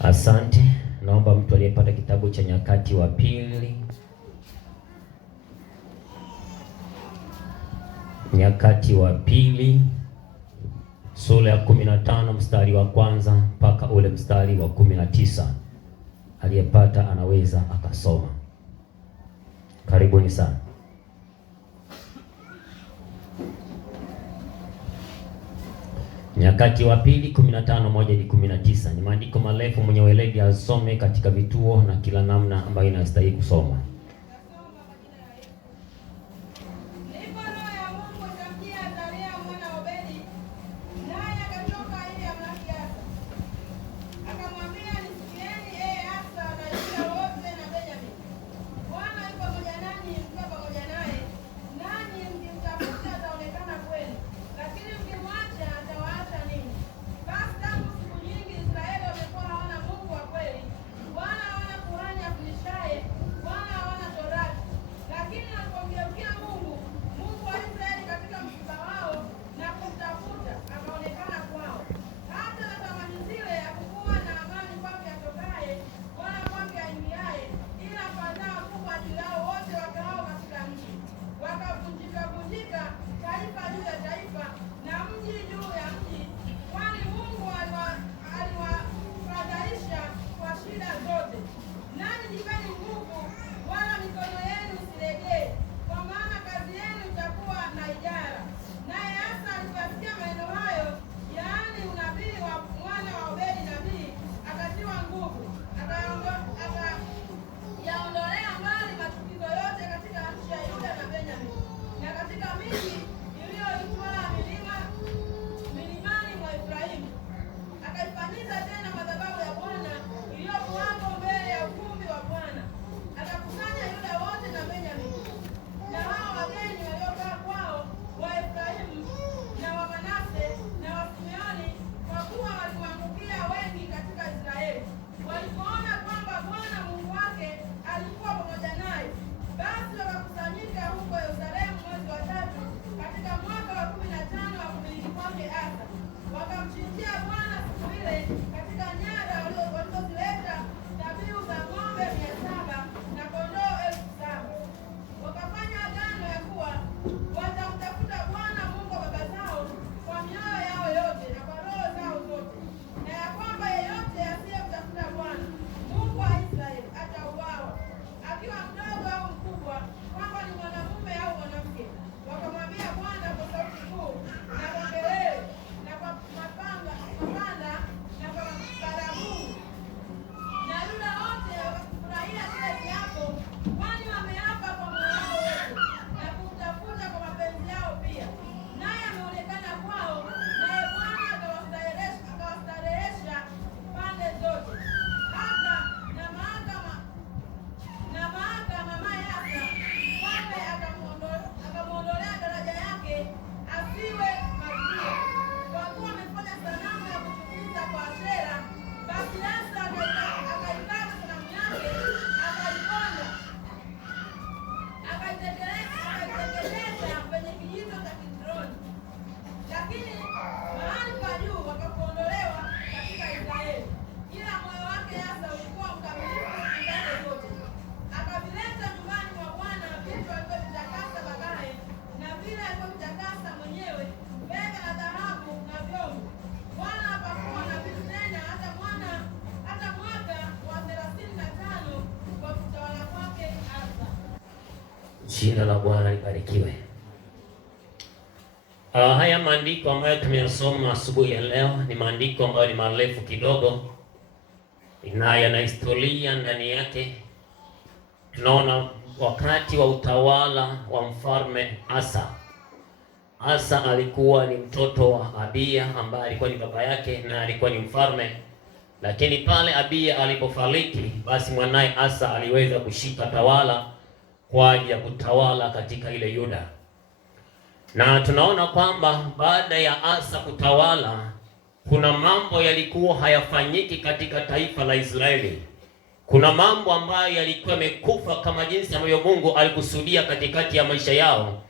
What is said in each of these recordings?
Asante. Naomba mtu aliyepata kitabu cha Nyakati wa Pili, Nyakati wa Pili sura ya 15 mstari wa kwanza mpaka ule mstari wa 19. Aliyepata anaweza akasoma. Karibuni sana. Nyakati wa Pili 15:1-19. Ni maandiko marefu, mwenye weledi asome katika vituo na kila namna ambayo inastahili kusoma. Jina la Bwana libarikiwe. Haya maandiko ambayo tumeyasoma asubuhi ya leo ni maandiko ambayo ni marefu kidogo, yana historia ndani yake. Tunaona wakati wa utawala wa mfalme Asa. Asa alikuwa ni mtoto wa Abiya ambaye alikuwa ni baba yake na alikuwa ni mfalme, lakini pale Abiya alipofariki, basi mwanae Asa aliweza kushika tawala kwa ajili ya kutawala katika ile Yuda. Na tunaona kwamba baada ya Asa kutawala, kuna mambo yalikuwa hayafanyiki katika taifa la Israeli. Kuna mambo ambayo yalikuwa yamekufa kama jinsi ambavyo Mungu alikusudia katikati ya maisha yao.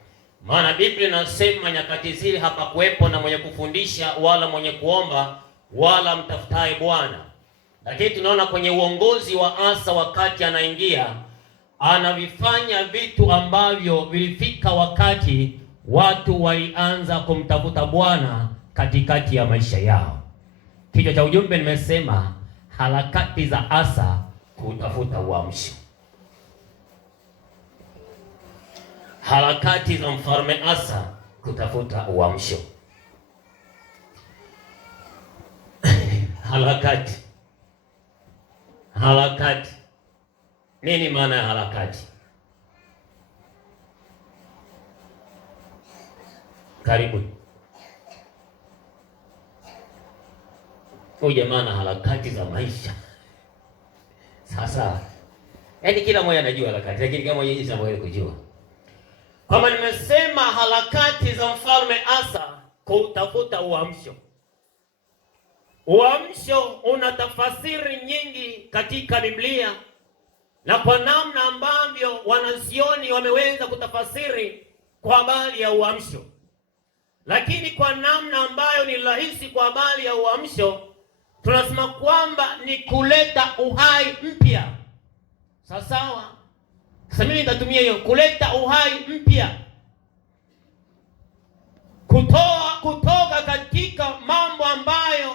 Maana Biblia inasema nyakati zile hapakuwepo na mwenye kufundisha wala mwenye kuomba wala mtafutaye Bwana. Lakini tunaona kwenye uongozi wa Asa, wakati anaingia, anavifanya vitu ambavyo vilifika wakati watu walianza kumtafuta Bwana katikati ya maisha yao. Kichwa cha ujumbe nimesema harakati za Asa kutafuta uamsho. Harakati za mfalme Asa kutafuta uamsho. Harakati. Nini maana ya harakati? Karibu. Huyu jamaa na harakati za maisha. Sasa, yaani kila mmoja anajua harakati, lakini kama yeye anaweza kujua. Kama nimesema harakati za mfalme Asa kutafuta uamsho. Uamsho una tafasiri nyingi katika Biblia, na kwa namna ambavyo wanazioni wameweza kutafasiri kwa habari ya uamsho. Lakini kwa namna ambayo ni rahisi kwa habari ya uamsho, tunasema kwamba ni kuleta uhai mpya. Sawa? Sasa mimi nitatumia hiyo, kuleta uhai mpya. Kutoka katika mambo ambayo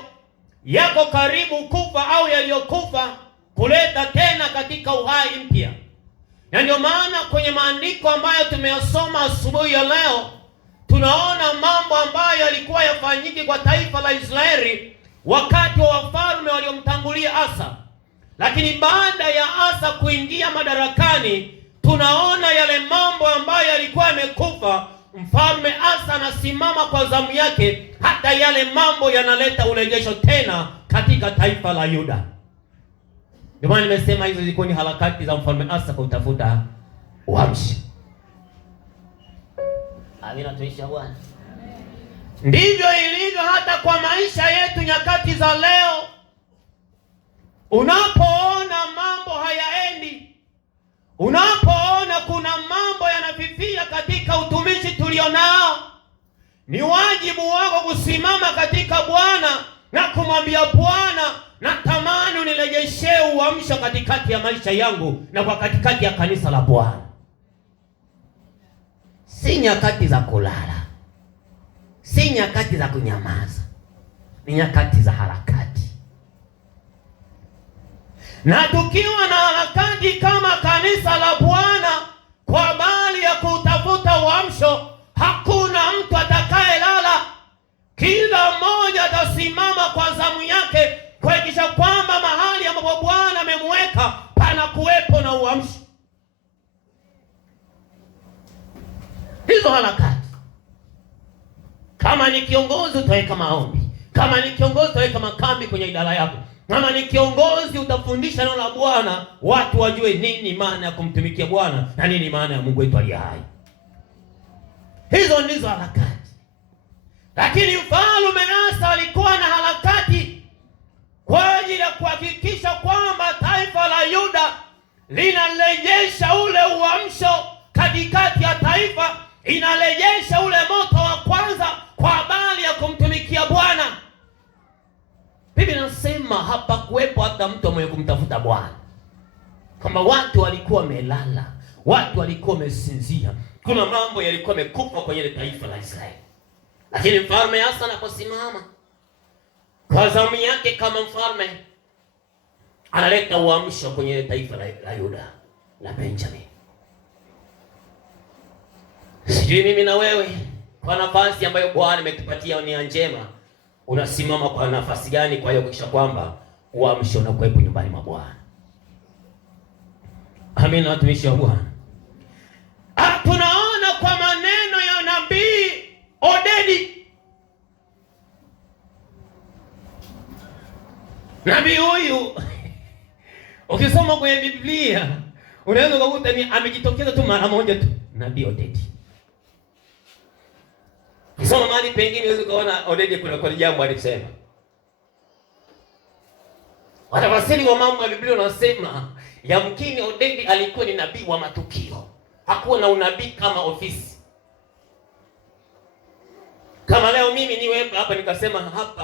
yako karibu kufa au yaliyokufa, kuleta tena katika uhai mpya. Na ndio maana kwenye maandiko ambayo tumeyasoma asubuhi ya leo, tunaona mambo ambayo yalikuwa yafanyike kwa taifa la Israeli wakati wa wafalme waliomtangulia Asa. Lakini baada ya Asa kuingia madarakani, tunaona yale mambo ambayo yalikuwa yamekufa, mfalme Asa anasimama kwa zamu yake, hata yale mambo yanaleta urejesho tena katika taifa la Yuda. Ndio maana nimesema hizo zilikuwa ni harakati za mfalme Asa kutafuta uamsho. Amina, tuisha Bwana. Ndivyo ilivyo hata kwa maisha yetu nyakati za leo. Unapoona mambo hayaendi, unapoona kuna mambo yanafifia katika utumishi tulionao, ni wajibu wako kusimama katika Bwana na kumwambia Bwana, natamani unirejeshee uamsho katikati ya maisha yangu na kwa katikati ya kanisa la Bwana. Si nyakati za kulala, si nyakati za kunyamaza, ni nyakati za harakati. Na tukiwa na harakati kama kanisa la Bwana kwa habari ya kutafuta uamsho, hakuna mtu atakayelala. Kila mmoja atasimama kwa zamu yake kuhakikisha kwamba mahali ambapo Bwana amemweka pana kuwepo na uamsho. Hizo harakati. Kama ni kiongozi utaweka maombi, kama ni kiongozi utaweka makambi kwenye idara yako, kama ni kiongozi utafundisha neno la Bwana, watu wajue nini maana ya kumtumikia Bwana na nini maana ya Mungu wetu aliye hai. Hizo ndizo harakati. Lakini mfalme Asa alikuwa na harakati kwa ajili ya kuhakikisha kwamba taifa la Yuda linarejesha ule uamsho katikati ya taifa, inarejesha ule moto wa kwanza kwa habari ya kumtumikia Bwana. Biblia inasema hapa kuwepo hata mtu mwenye kumtafuta Bwana, kama watu walikuwa wamelala, watu walikuwa wamesinzia, kuna mambo yalikuwa yamekufa kwenye taifa la Israeli. Lakini mfalme Asa anaposimama kwa zamu yake kama mfalme, analeta uamsho kwenye taifa la Yuda, la Benjamin. Sijui mimi na wewe kwa nafasi ambayo Bwana ametupatia nia njema, unasimama kwa nafasi gani kwa hiyo kuhakikisha kwamba uamsho unakuwepo nyumbani mwa Bwana. Amina, watumishi wa Bwana. Tunaona kwa maneno ya nabii Odedi. Nabii huyu ukisoma kwenye Biblia unaweza kukuta ni amejitokeza tu mara moja tu, nabii Odedi. Ukisoma mahali pengine unaweza kuona Odedi kuna jambo alisema. Watafasiri wa mambo ya Biblia wanasema yamkini Odedi alikuwa ni nabii wa matukio. Hakuwa na unabii kama ofisi. Kama leo mimi niwe hapa nikasema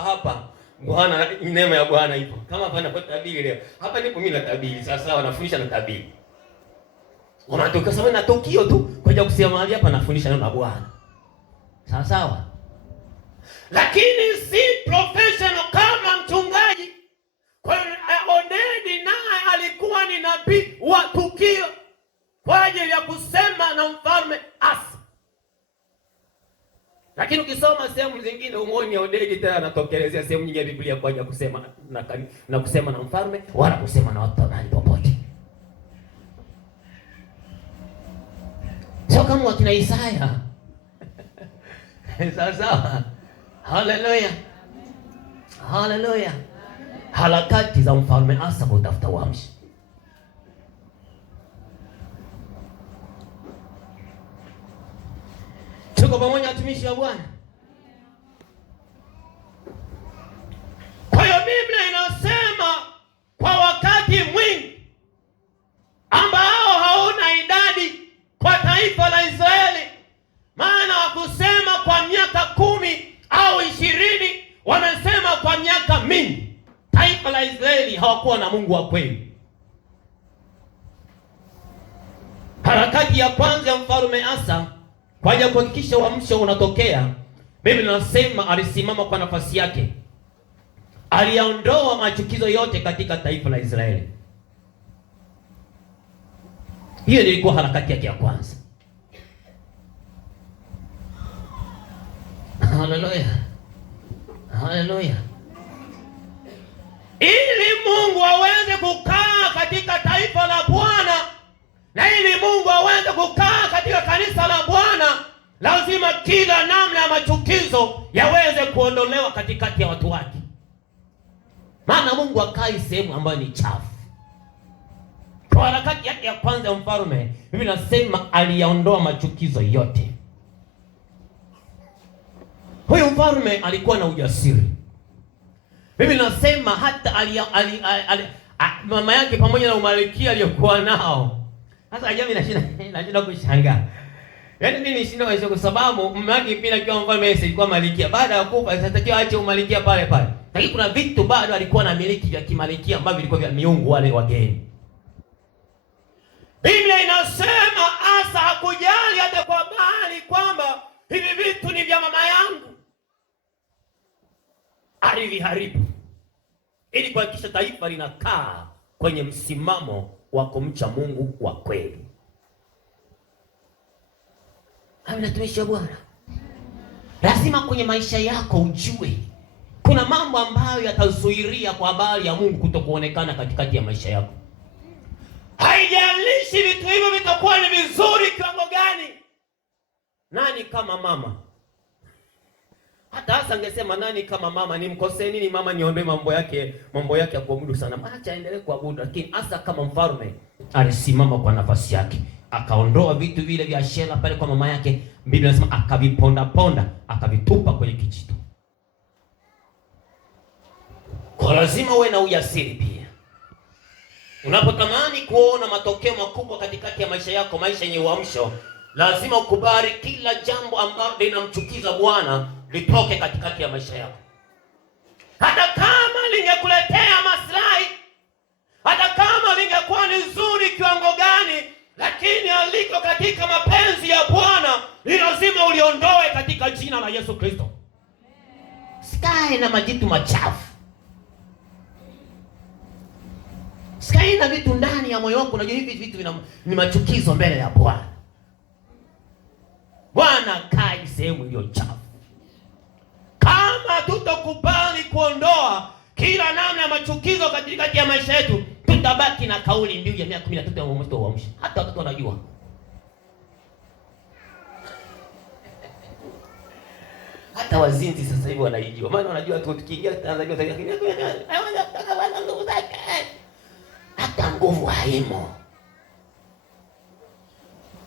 hapa Bwana, neema ya Bwana ipo. Kama hapa napotabiri leo. Hapa nipo mimi natabiri. Sasa wanafundisha na tabiri. Wanatoka sawa na tukio tu kwa ajili ya kusema mahali hapa nafundisha neno la Bwana. Sawa sawa. Lakini si professional kama mchungaji. Kwa hiyo Odedi naye alikuwa ni nabii wa tukio kwa ajili ya kusema na mfalme Asa. Lakini ukisoma sehemu zingine umuoni Odedi tena anatokelezea sehemu nyingine ya Biblia kwa ajili ya kusema na kusema na mfalme wala kusema na watu mahali popote. Sio kama wakina Isaya. Sawa. Haleluya. Haleluya. Harakati za mfalme Asa kutafuta uamsho. Tuko pamoja watumishi wa Bwana. Kwa hiyo Biblia inasema kwa wakati mwingi ambao hauna idadi kwa taifa la Israeli, maana wakusema kwa miaka 10 au 20, wamesema kwa miaka mingi. Taifa la Israeli hawakuwa na Mungu wa kweli. Harakati ya kwanza ya mfalme Asa kwa ajili ya kuhakikisha uamsho unatokea, Biblia inasema alisimama kwa nafasi yake. Aliondoa machukizo yote katika taifa la Israeli. Hiyo ilikuwa harakati yake ya kwanza. Haleluya. Haleluya. Ili Mungu aweze kukaa katika taifa la Bwana, na ili Mungu aweze kukaa katika kanisa la Bwana, lazima kila namna ya machukizo yaweze kuondolewa katikati ya watu wake. Maana Mungu akai sehemu ambayo ni chafu. Kwa harakati yake ya kwanza ya mfalme, Biblia inasema aliyaondoa machukizo yote. Huyu mfalme alikuwa na ujasiri. Biblia inasema hata mama yake pamoja na umalikia aliyokuwa nao. Sasa ajabu, nashinda kushangaa. Yaani mimi nishinda kwa sababu mume wake pia akiwa mfalme alikuwa malikia. Baada ya kufa alitakiwa aache umalikia pale pale. Lakini kuna vitu bado alikuwa na miliki vya kimalikia ambavyo vilikuwa vya miungu wale wageni. Biblia inasema Asa hakujali hata kwa bali kwamba hivi vitu ni vya mama yangu. Aliviharibu ili kuhakikisha taifa linakaa kwenye msimamo wa kumcha Mungu wa kweli. Mtumishi wa Bwana, lazima kwenye maisha yako ujue kuna mambo ambayo yatazuiria kwa habari ya Mungu kutokuonekana katikati ya maisha yako. Haijalishi vitu hivyo vitakuwa ni vizuri kiwango gani. Nani kama mama? Hata Asa angesema nani kama mama, nimkosee nini mama niombe mambo yake ya kuabudu sana. Acha aendelee kuabudu, lakini Asa kama mfalme alisimama kwa nafasi yake. Akaondoa vitu vile vya Ashera pale kwa mama yake. Biblia inasema akaviponda, akavitupa kwenye kijito. Kwa lazima uwe na ujasiri pia. Unapotamani kuona matokeo makubwa katikati ya maisha yako, maisha yenye uamsho, lazima ukubali kila jambo ambalo linamchukiza Bwana litoke katikati ya maisha yako. Hata kama lingekuletea maslahi, hata kama lingekuwa ni nzuri kiwango gani, lakini aliko katika mapenzi ya Bwana, ni lazima uliondoe katika jina la Yesu Kristo. Sikae na majitu machafu. Sikae na vitu ndani ya moyo wako. Unajua hivi vitu ni machukizo mbele ya Bwana. Bwana kai sehemu iliyo chafu. Kama tutokubali kuondoa kila namna ya machukizo katikati ya maisha yetu, tutabaki na kauli mbiu ya 113 ya moto wa uamsho. Hata watoto wanajua. Hata wazinzi sasa hivi wanaijua. Maana wanajua tukiingia Tanzania hata nguvu haimo.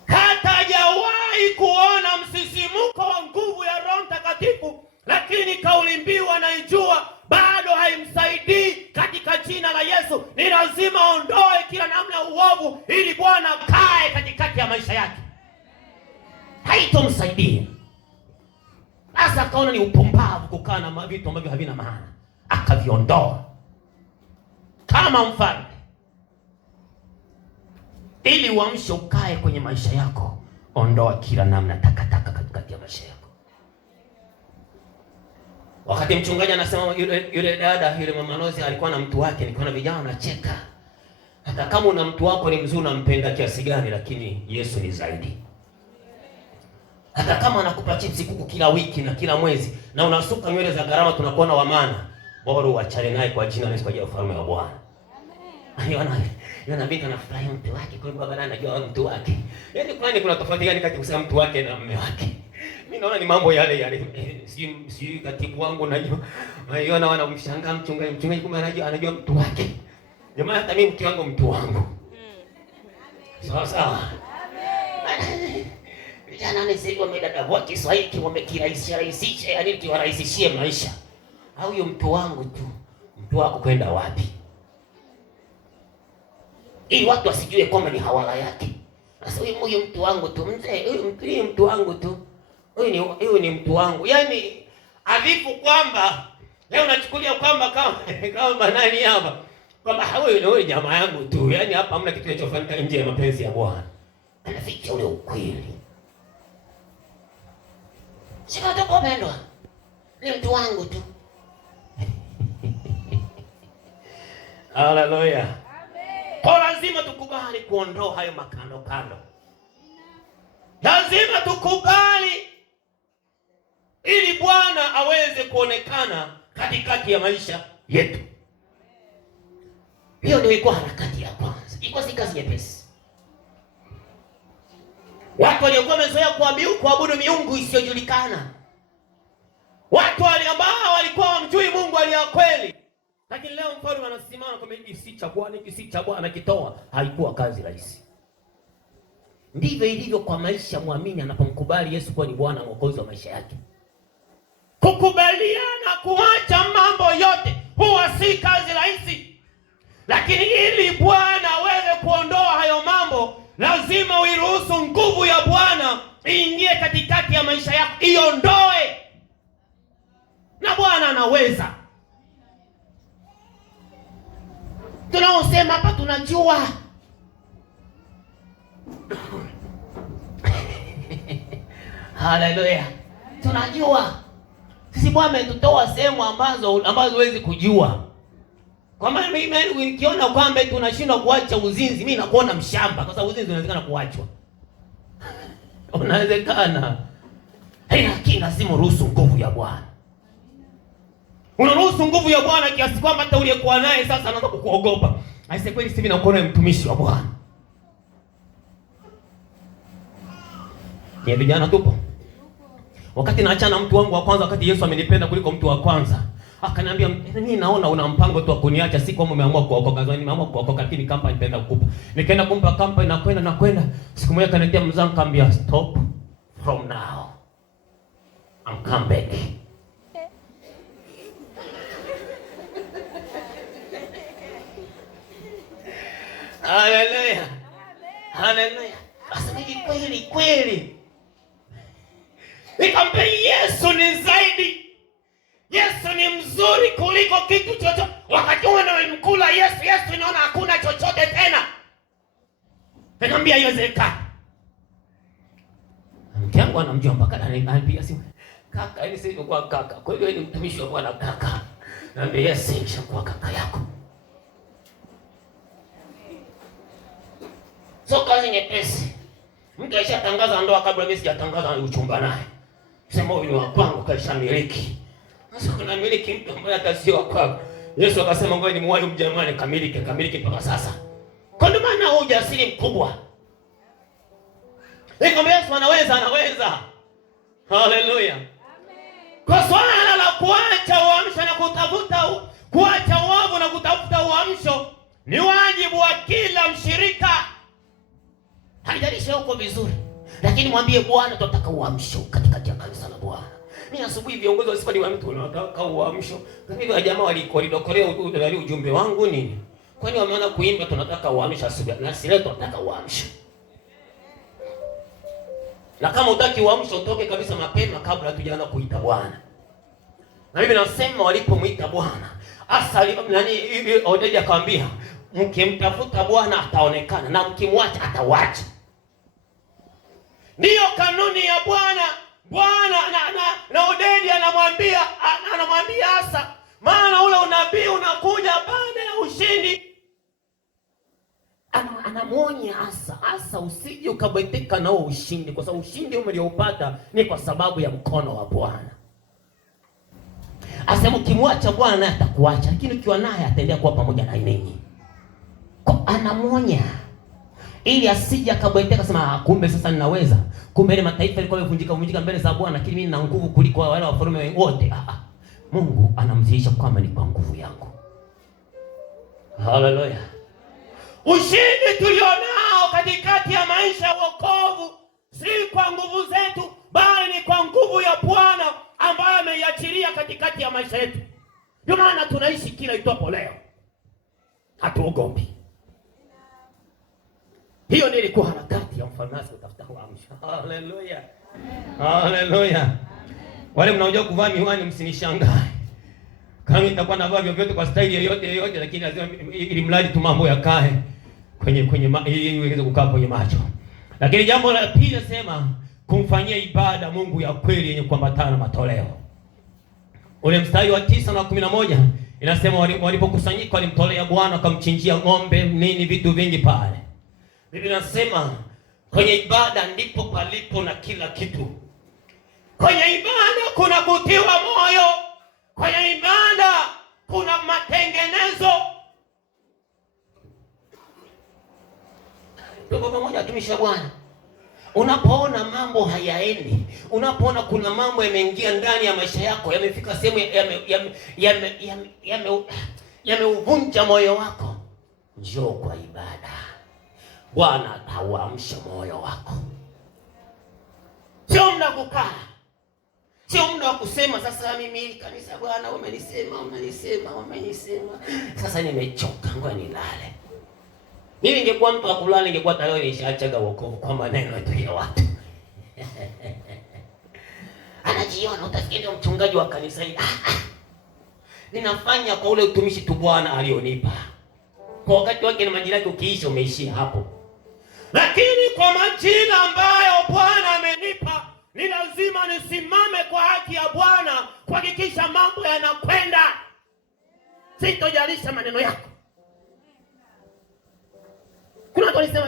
Hatajawahi kuona msisimuko wa nguvu ya Roho Mtakatifu, lakini kauli mbiu anaijua bado haimsaidii. Katika jina la Yesu ni lazima aondoe kila namna ya uovu ili Bwana kae katikati ya maisha yake. Haitomsaidia. Sasa kaona ni upumbavu kukaa na vitu ambavyo havina maana. akaviondoa kama mfalme, ili uamsho ukae kwenye maisha yako. Ondoa kila namna takataka katikati ya maisha yako. Wakati mchungaji anasema yule dada, yule mama Lozi alikuwa na mtu wake, nilikuwa na vijana wanacheka. Hata kama una mtu wako ni mzuri, unampenda kiasi gani, lakini Yesu ni zaidi. Hata kama anakupa chipsi kuku kila wiki na kila mwezi, na unasuka nywele za gharama, tunakuona wa maana, bora uachane naye kwa jina la Yesu, kwa ajili ya ufalme wa Bwana. Yona binti anafurahi mtu wake, kwa sababu baba anajua mtu wake. Yaani kwani kuna tofauti gani kati ya kusema mtu wake na mume wake? Mimi naona ni mambo yale yale. Si katibu wangu najua. Yona wanamshangaa mchungaji kumbe anajua mtu wake. Jamaa, hata mimi mke wangu mtu wangu. Sawa sawa. Amen. Vijana ni sisi wamedadavua Kiswahili, wamekirahisisha, yaani tuwarahisishie maisha. Au huyo mtu wangu tu. Mtu wako kwenda wapi? Ili watu wasijue kwamba ni hawala yake. Sasa huyu mtu wangu tu, mzee, huyu mtu wangu tu. Huyu ni mtu wangu. Yaani adhifu kwamba leo unachukulia kwamba kama nani hapa, kwamba huyu jamaa yangu tu. Yaani hapa hamna kitu kinachofanyika nje ya mapenzi ya Bwana. Anaficha ule ukweli. Sio atakuwa pendwa. Ni mtu wangu tu. Hallelujah. Kwa lazima tukubali kuondoa hayo makando kando. Lazima tukubali ili Bwana aweze kuonekana katikati ya maisha yetu. Hiyo ndio ilikuwa harakati ya kwanza. Ilikuwa si kazi nyepesi. Watu waliokuwa wamezoea kuabudu miungu isiyojulikana. Watu ambao walikuwa wamjui Mungu aliye kweli. Lakini leo mfalme anasimama kwa mimi, si cha Bwana kitoa. Haikuwa kazi rahisi. Ndivyo ilivyo kwa maisha muamini anapomkubali Yesu kuwa ni Bwana Mwokozi wa maisha yake. Kukubaliana kuacha mambo yote huwa si kazi rahisi. Lakini ili Bwana aweze kuondoa hayo mambo, lazima uiruhusu nguvu ya Bwana iingie katikati ya maisha yako, iondoe. Na Bwana anaweza. Tunaosema hapa tunajua. Haleluya. Tunajua. Sisi Bwana ametutoa sehemu ambazo huwezi kujua. Kwa maana mimi nikiona kwamba tunashindwa kuacha uzinzi, mimi nakuona mshamba, kwa sababu uzinzi unawezekana kuachwa. Unawezekana. Lakini lazima uruhusu nguvu ya Bwana. Unaruhusu nguvu ya Bwana kiasi kwamba hata uliyekuwa naye sasa anaanza kukuogopa. Aise, kweli sisi nakuona mtumishi wa Bwana. Ni vijana tupo. Wakati naachana mtu wangu wa kwanza, wakati Yesu amenipenda kuliko mtu wa kwanza, akaniambia, "Mimi naona una mpango tu wa kuniacha, si kama umeamua kuokoka." Zani nimeamua kuokoka, lakini kampani nitaenda kukupa. Nikaenda kumpa kampani na kwenda. Siku moja kaniambia mzangu, kambia, "Stop from now. I'm come back." Haleluya. Haleluya. Sasa ni kweli. Nikamwambia Yesu ni zaidi. Yesu ni mzuri kuliko kitu chochote. Wakati wewe unamkula Yesu unaona hakuna chochote tena. Nikamwambia haiwezekani. Mke wangu anamjua mpaka ananiambia simu. Kaka, yani sisi kwa kaka. Kwa hiyo ni mtumishi wa Bwana kaka. Naambia Yesu nishakuwa kaka yako. So kazi nyepesi. Mtu alishatangaza ndoa kabla mimi sijatangaza uchumba naye. Sema huyu ni wa kwangu, kaishamiliki. Sasa kuna miliki mtu ambaye hata sio wa kwako. Yesu akasema ngoja nimwahi mjamani kamilike mpaka sasa. Kwa ndio maana huu ujasiri mkubwa. Nikamwambia Yesu anaweza. Haleluya. Amen. Kwa swala la kuacha uamsho na kutafuta kuacha uovu na kutafuta uamsho ni wajibu wa kila mshirika. Haijalishi uko vizuri, lakini mwambie Bwana tunataka uamsho katikati ya kanisa la Bwana. Mimi asubuhi viongozi wasifadi wa mtu wanataka uamsho. Kama jamaa walidokolea ujumbe wangu nini? Kwani wameona kuimba tunataka uamsho asubuhi. Na sisi leo tunataka uamsho. Na kama utaki uamsho utoke kabisa mapema kabla hatujaanza kuita Bwana. Na Biblia inasema walipomwita Bwana, Asa Odedi akamwambia, mkimtafuta Bwana ataonekana na mkimwacha atawacha. Ndiyo kanuni ya Bwana. Bwana na Odedi anamwambia Asa, maana ule unabii unakuja baada ya ushindi. Anamwonya Asa, usije ukabweteka nao ushindi, kwa sababu ushindi uliopata ni kwa sababu ya mkono wa Bwana. Asema ukimwacha Bwana naye atakuacha, lakini ukiwa naye ataendelea kuwa pamoja na ninyi. Kwa anamwonya ili asije akabweteka sema kumbe sasa ninaweza. Kumbe ile mataifa yalikuwa yamevunjika mbele za Bwana, lakini mimi nina nguvu kuliko wale wafalme wote. Mungu anamdhihirisha kwamba ni kwa nguvu yangu. Haleluya. Ushindi tulionao katikati ya maisha ya wokovu si kwa nguvu zetu, bali ni kwa nguvu ya Bwana ambaye ameiachilia katikati ya maisha yetu. Ndio maana tunaishi kila itwapo leo, hatuogopi. Hiyo ndio ilikuwa harakati ya mfalme kutafuta uamsho. Haleluya. Haleluya. Wale mnaojua kuvaa miwani msinishangae. Kama nitakuwa navaa vyovyote kwa staili yoyote, lakini lazima ili mradi tu mambo yakae kwenye ili iweze kukaa kwenye macho. Lakini jambo la pili nasema kumfanyia ibada Mungu ya kweli yenye kuambatana na matoleo. Ule mstari wa 9 na 11 inasema walipokusanyika walimtolea Bwana, akamchinjia ng'ombe, vitu vingi pale. Biblia inasema kwenye ibada ndipo palipo na kila kitu. Kwenye ibada kuna kutiwa moyo. Kwenye ibada kuna matengenezo. Tuko pamoja watumishi wa Bwana. Unapoona mambo hayaendi, unapoona kuna mambo yameingia ndani ya maisha yako, yamefika sehemu yameuvunja moyo wako, njoo kwa ibada. Bwana atauamsha moyo wako. Sio muda kukaa. Sio muda wa kusema sasa mimi kanisa Bwana umenisema. Sasa nimechoka, ngoja nilale. Mimi ningekuwa mtu wa kulala ningekuwa tayari nishaachaga wokovu kwa maneno ya watu. Anajiona utafikiri ndio mchungaji wa kanisa hili. Ninafanya kwa ule utumishi tu Bwana alionipa. Kwa wakati wake na majira yake ukiisha umeishia hapo. Lakini kwa majira ambayo Bwana amenipa, ni lazima nisimame kwa haki ya Bwana kuhakikisha mambo yanakwenda. Sitojalisha maneno yako. Kuna watu wanasema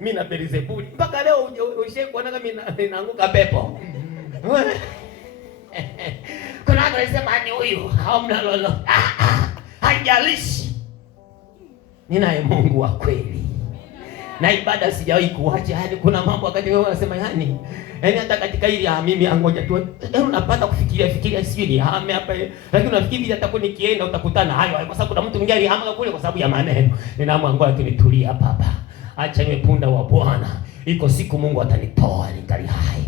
mimi na Beelzebuli. Mpaka leo ushe kuona kama ninaanguka pepo. Kuna watu wanasema ni huyu, hamna lolote. Haijalishi. Ninaye Mungu wa kweli. Na ibada sijawahi kuacha. Yaani kuna mambo wakati wewe unasema yaani hata katika hili mimi angoja tu. Unapata kufikiria siri hame hapa. Lakini unafikiri atakuwa nikienda utakutana hayo. Kwa sababu kuna mtu mwingine alihama kule kwa sababu ya maneno. Ninaamua ngoja tu nitulie hapa. Acha niwe punda wa Bwana. Iko siku Mungu atanitoa ningali hai.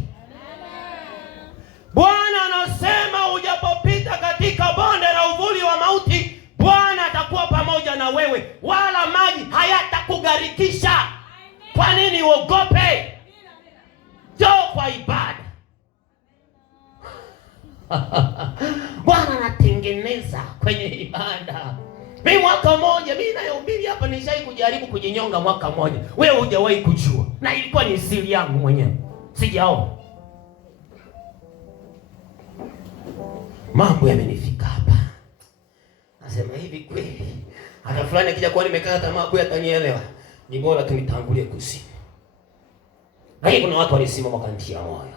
Bwana anasema ujapopita katika bonde la uvuli wa mauti, Bwana atakuwa pamoja na wewe, wala maji hayatakugharikisha. Kwa nini uogope? Njoo kwa ibada. Bwana anatengeneza kwenye ibada. Mimi mwaka mmoja mimi nayehubiri hapa nishai kujaribu kujinyonga mwaka mmoja. Wewe hujawahi kujua. Na ilikuwa ni siri yangu mwenyewe. Sijaona. Mambo yamenifika hapa. Nasema hivi kweli. Hata fulani akija kwa nimekaa tamaa kwa atanielewa. Ni bora tu nitangulie kusimu. Lakini kuna watu walisimama wakanitia moyo.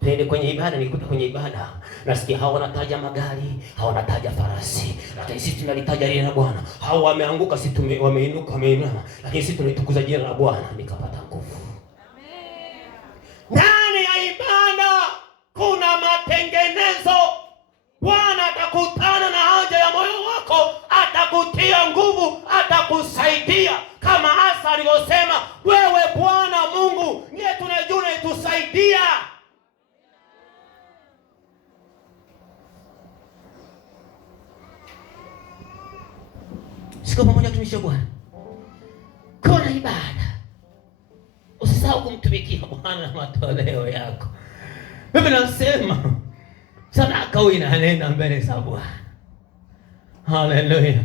Twende kwenye ibada, nikuta kwenye ibada. Nasikia hao wanataja magari, hao wanataja farasi. Lakini sisi tunalitaja jina la Bwana. Hao wameanguka, sisi wameinuka, wameinama. Lakini sisi tunalitukuza jina la Bwana, nikapata nguvu. Amen. Ndani ya ibada kuna matengenezo. Bwana atakutana na haja ya moyo wako, atakutia nguvu, atakusaidia. Kama Asa alivyosema, wewe Bwana Mungu ndiye tunajua unatusaidia. Siko pamoja tumisha Bwana. Kuna ibada. Usisahau kumtumikia Bwana na matoleo yako. Biblia inasema Sadaka huyu inanena mbele za Bwana. Haleluya.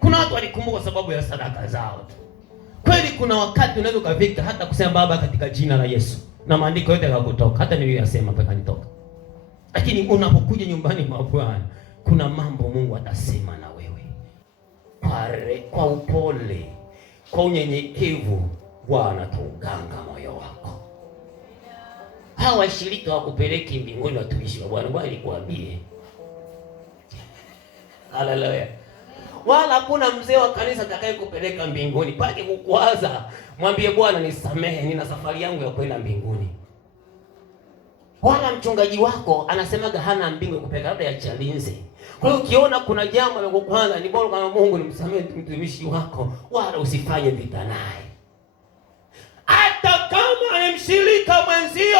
Kuna watu walikumbuka sababu ya sadaka zao tu. Kweli kuna wakati unaweza kufika hata kusema Baba katika jina la Yesu, na maandiko yote yakakutoka, hata niliyosema mpaka nitoka. Lakini unapokuja nyumbani mwa Bwana, kuna mambo Mungu atasema na wewe kwa upole, kwa unyenyekevu. Bwana atauganga moyo wako. Hawa washirika wakupeleki mbinguni, watumishi wa Bwana. Bwana nikuambie, haleluya, wala kuna mzee wa kanisa atakaye kupeleka mbinguni. Pake kukwaza, mwambie Bwana nisamehe, nina safari yangu ya kwenda mbinguni. Wala mchungaji wako anasemaga hana mbingu kupeleka, labda ya Chalinze. Kwa hiyo ukiona kuna jambo la kukwaza, ni bora kama Mungu nimsamehe mtumishi wako, wala usifanye vita naye. Hata kama ni mshirika mwenzio,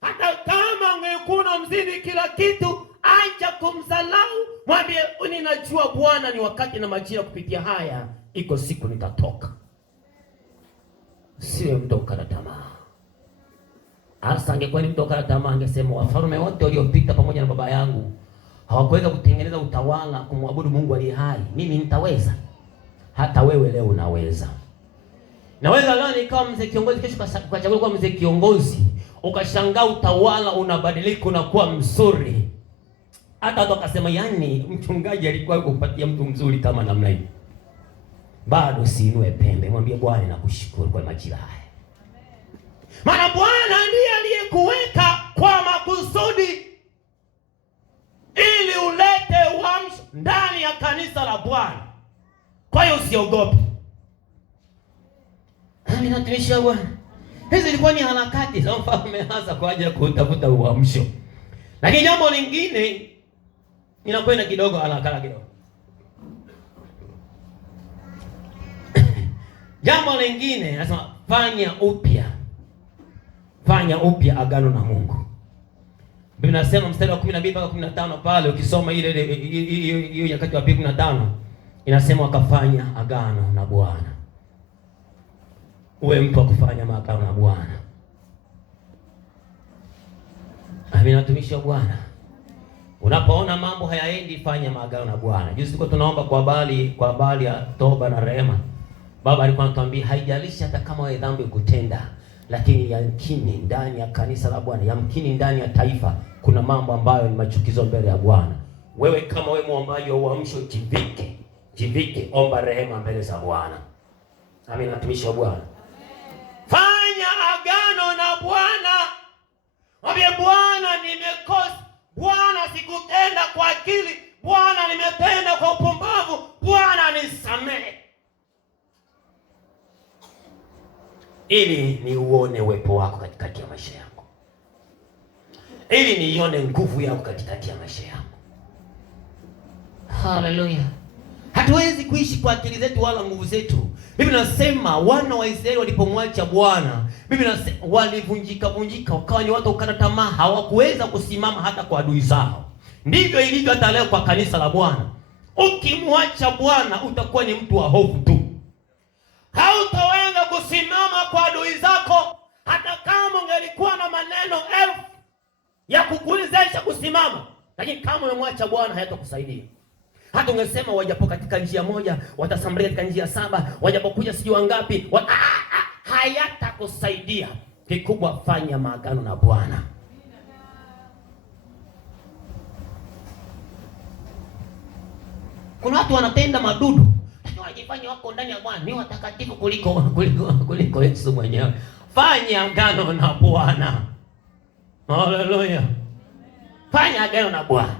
hata kama ungekuna mzidi kila kitu, acha kumsalau. Mwambie ninajua Bwana ni wakati na majira kupitia haya, iko siku nitatoka. Siwe mtokana tamaa. Asa angekuwa ni mtokana tamaa, angesema wafalme wote waliopita pamoja na baba yangu hawakuweza kutengeneza utawala kumwabudu Mungu aliye hai. Mimi nitaweza. Hata wewe leo unaweza. Naweza leo nikawa mzee kiongozi, kesho ukachagua kuwa mzee kiongozi, ukashangaa utawala unabadilika, unakuwa mzuri. Hata watu wakasema, yani mchungaji alikuwa yuko kupatia mtu mzuri kama namna hii. Bado siinue pembe, mwambie Bwana nakushukuru kwa majira haya. Maana Bwana ndiye aliyekuweka kwa makusudi ili ulete uamsho ndani ya kanisa la Bwana. Kwa hiyo usiogope. Amina, tumishi wa Bwana. Hizi ilikuwa ni harakati za mfalme hasa kwa ajili ya kutafuta uamsho. Lakini jambo lingine inakwenda kidogo haraka kidogo. Jambo lingine nasema fanya upya agano na Mungu. Biblia inasema mstari wa 12 mpaka 15 pale, ukisoma ile hiyo nyakati wa 15 inasema wakafanya agano na Bwana. Uwe mtu wa kufanya maagano na Bwana. Amina, tumishi wa Bwana. Unapoona mambo hayaendi, fanya maagano na Bwana. Juzi tuko tunaomba kwa habari ya toba na rehema. Baba alikuwa anatuambia haijalishi hata kama wewe dhambi kutenda, lakini yamkini ndani ya kanisa la Bwana, yamkini ndani ya taifa kuna mambo ambayo ni machukizo mbele ya Bwana. Wewe kama wewe muombaji wa uamsho, jivike, omba rehema mbele za Bwana. Amina, tumishi wa Bwana. Fanya agano na Bwana. Mwambie Bwana nimekosa. Bwana sikutenda kwa akili. Bwana nimetenda kwa upumbavu. Bwana nisamehe. Ili niuone uwepo wako katikati ya maisha yangu. Ili niione nguvu yako katikati ya maisha yangu. Haleluya. Hatuwezi kuishi kwa akili zetu wala nguvu zetu. Biblia inasema wana wa Israeli walipomwacha Bwana, Biblia inasema walivunjika wakawa ni watu ukata tamaa, hawakuweza kusimama hata kwa adui zao. Ndivyo ilivyo hata leo kwa kanisa la Bwana. Ukimwacha Bwana utakuwa ni mtu wa hofu tu. Hautaweza kusimama kwa adui zako, hata kama ungelikuwa na maneno elfu ya kukuwezesha kusimama, lakini kama umemwacha Bwana hayatakusaidia. Hata ungesema wajapo katika njia moja watasambalia katika njia 7, wajapokuja sijui wangapi, hayatakusaidia. Kikubwa fanya maagano na Bwana. Kuna watu wanapenda madudu, lakini wanajifanya wako ndani ya Bwana, ni watakatifu kuliko Yesu mwenyewe. Fanya agano na Bwana. Haleluya. Fanya agano na Bwana.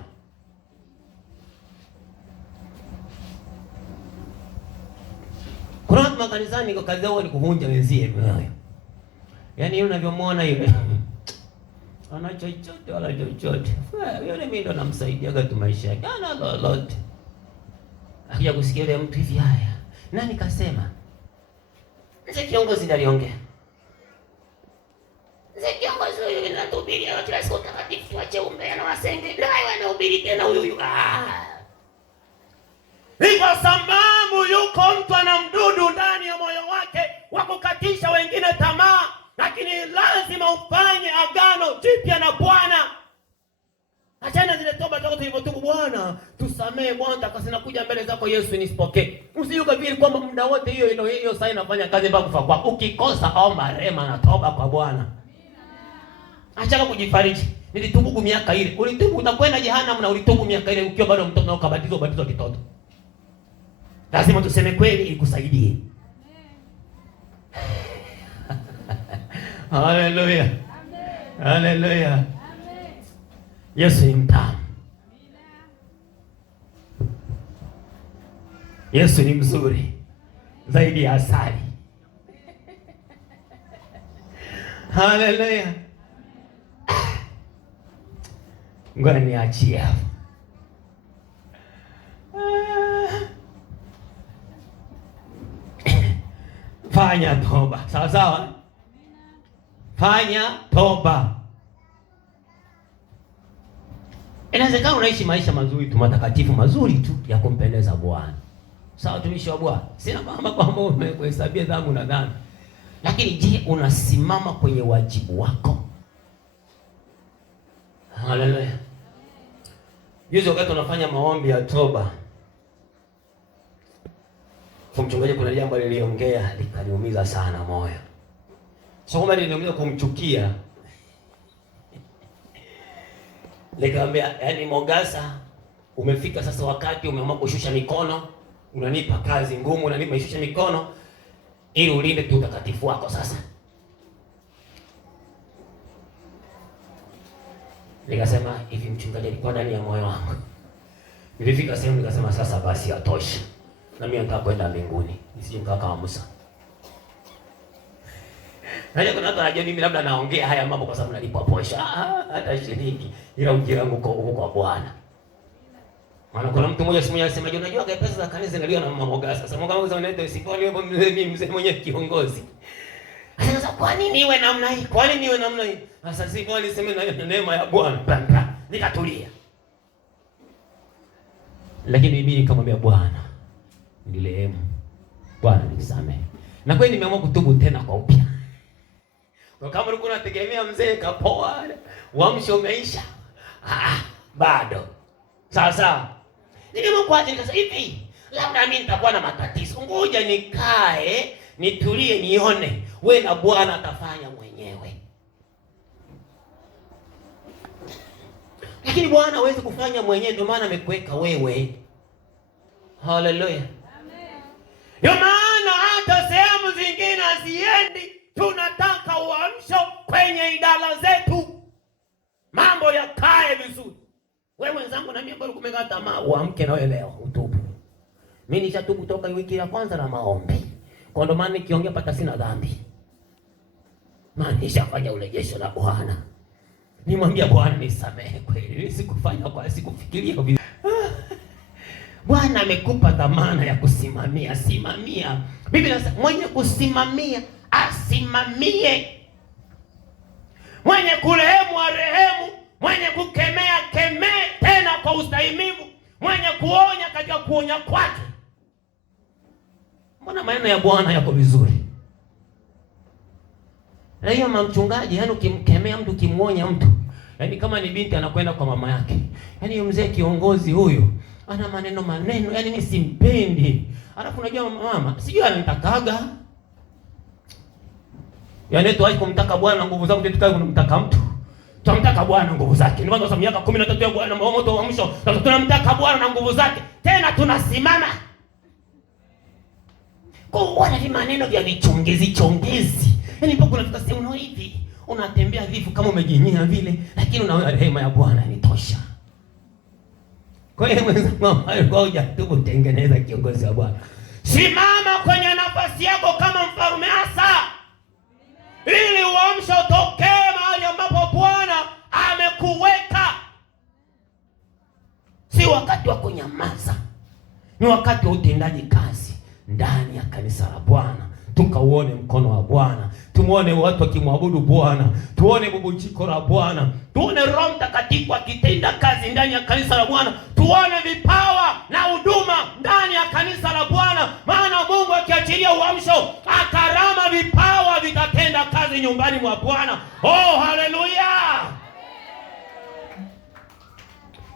Kuna watu makanisani kwa kazi yao ni kuvunja wenzie moyo. Yaani yule unavyomwona yule ana chochote wala chochote. Yule mimi ndo namsaidiaga tu maisha yake. Ana lolote. Akija kusikia yule mtu hivi, haya, nani kasema? Mzee kiongozi ndiye aliongea. Mzee kiongozi huyu anatuhubiria watu wa siku takatifu, tuache umbea na wasenge. Naye wanahubiri tena huyu. Ni kwa sababu yuko mtu ana mdudu ndani ya moyo wake wa kukatisha wengine tamaa, lakini lazima ufanye agano jipya na Bwana. Bwana tusamee Bwana, takasina kuja mbele zako Yesu nisipokee. Usijukavili kwamba muda wote hiyo saa inafanya kazi mpaka kufa kwako. Ukikosa omba rehema na toba kwa Bwana. Acha kujifariji. Nilitubu miaka ile. Ulitubu utakwenda jehanamu na ulitubu miaka ile ukiwa bado mtoto na ukabatizwa kitoto. Lazima tuseme kweli ili kusaidie. Haleluya. Amen. Haleluya. Amen. Yesu ni mtamu. Yesu ni mzuri zaidi ya asali. Haleluya. Ngoja niachie hapo. Fanya toba. Sawa sawa. Fanya toba. Inawezekana unaishi maisha mazuri tu, matakatifu mazuri tu ya kumpendeza Bwana. Sawa, tumishi wa Bwana. Sina mama kwamba umehesabia dhambi na dhambi. Lakini je, unasimama kwenye wajibu wako? Haleluya. Juzi wakati unafanya maombi ya toba, mchungaji kuna jambo liliongea likaniumiza sana moyo. Sio kama niliumiza kumchukia. Nikamwambia, yaani Mogasa, umefika sasa wakati umeamua kushusha mikono, unanipa kazi ngumu, unanipa ishusha mikono ili ulinde tu utakatifu wako sasa. Nikasema hivi, mchungaji alikuwa ndani ya moyo wangu. Nilifika sehemu nikasema sasa basi yatosha. Na mimi nataka kwenda mbinguni. Nisije nikaa kama Musa. Najua kuna watu wanajua mimi labda naongea haya mambo kwa sababu nalipwa posho. Hata shilingi. Ila ujira wangu huko kwa Bwana. Maana kuna mtu mmoja simu yake anasema, unajua kwa pesa za kanisa zinaliwa na Mogasa. Sasa Mogasa unaenda usiponi hapo mzee mwenye kiongozi. Sasa kwa nini iwe namna hii? Kwa nini iwe namna hii? Sasa si kwa nini niseme na neema ya Bwana. Nikatulia. Lakini mimi nikamwambia Bwana, nilirehemu. Bwana nisamehe. Na kweli nimeamua kutubu tena kwa upya. Kwa kama ulikuwa unategemea mzee kapoa, uamsho umeisha. Bado. Sawa. Nimeamua kuacha nikasema hivi, labda mimi nitakuwa na matatizo. Ngoja nikae, nitulie nione wewe na Bwana atafanya mwenyewe. Lakini Bwana hawezi kufanya mwenyewe, ndio maana amekuweka wewe. Haleluya. Amen. Ndio maana hata sehemu zingine haziendi, tunataka uamsho kwenye idara zetu. Mambo yakae vizuri. Wewe wenzangu na mimi ambao kumeka tamaa, uamke na wewe leo utubu. Mimi nishatubu toka wiki ya kwanza na maombi. Kwa ndo maana nikiongea pata sina dhambi. Maana nishafanya urejesho na Bwana. Nimwambia Bwana nisamehe kweli. Sikufanya kwa sikufikiria kwa vile. Bwana amekupa dhamana ya kusimamia, simamia. Biblia inasema mwenye kusimamia asimamie. Mwenye kurehemu arehemu, mwenye kukemea kemee tena kwa ustahimilivu, mwenye kuonya katika kuonya kwake. Mbona maneno ya Bwana yako vizuri? Na hiyo mchungaji, yani ukimkemea mtu, ukimwonya mtu, yani kama ni binti anakwenda kwa mama yake. Yani mzee kiongozi huyu ana maneno, yani mimi simpendi. Alafu unajua mama, sijui anatakaga. Yani tuache kumtaka Bwana nguvu zako, tukae kumtaka mtu. Tunamtaka Bwana nguvu zake. Ni kwanza miaka 13 ya Bwana moto wa mwisho. Tunamtaka Bwana na nguvu zake. Tena tunasimama. Kwa wana vi maneno vya vichongezi. Yaani mpaka unafika sehemu hivi, unatembea vifu kama umejinyia vile, lakini una rehema ya Bwana inatosha. Kwa hiyo mwenzangu ambaye kwa hujatubu, tengeneza kiongozi wa Bwana. Simama kwenye nafasi yako kama mfalme Asa. Ili uamsho utokee mahali ambapo Bwana amekuweka. Si wakati wa kunyamaza. Ni wakati wa utendaji kazi ndani ya kanisa la Bwana. Tukauone mkono wa Bwana. Tumuone watu wakimwabudu Bwana. Tuone bubujiko la Bwana. Tuone Roho Mtakatifu akitenda kazi ndani ya kanisa la Bwana. Tuone vipawa na huduma ndani ya kanisa la Bwana. Maana Mungu akiachilia uamsho, akarama vipawa vitatenda kazi nyumbani mwa Bwana. Oh, haleluya!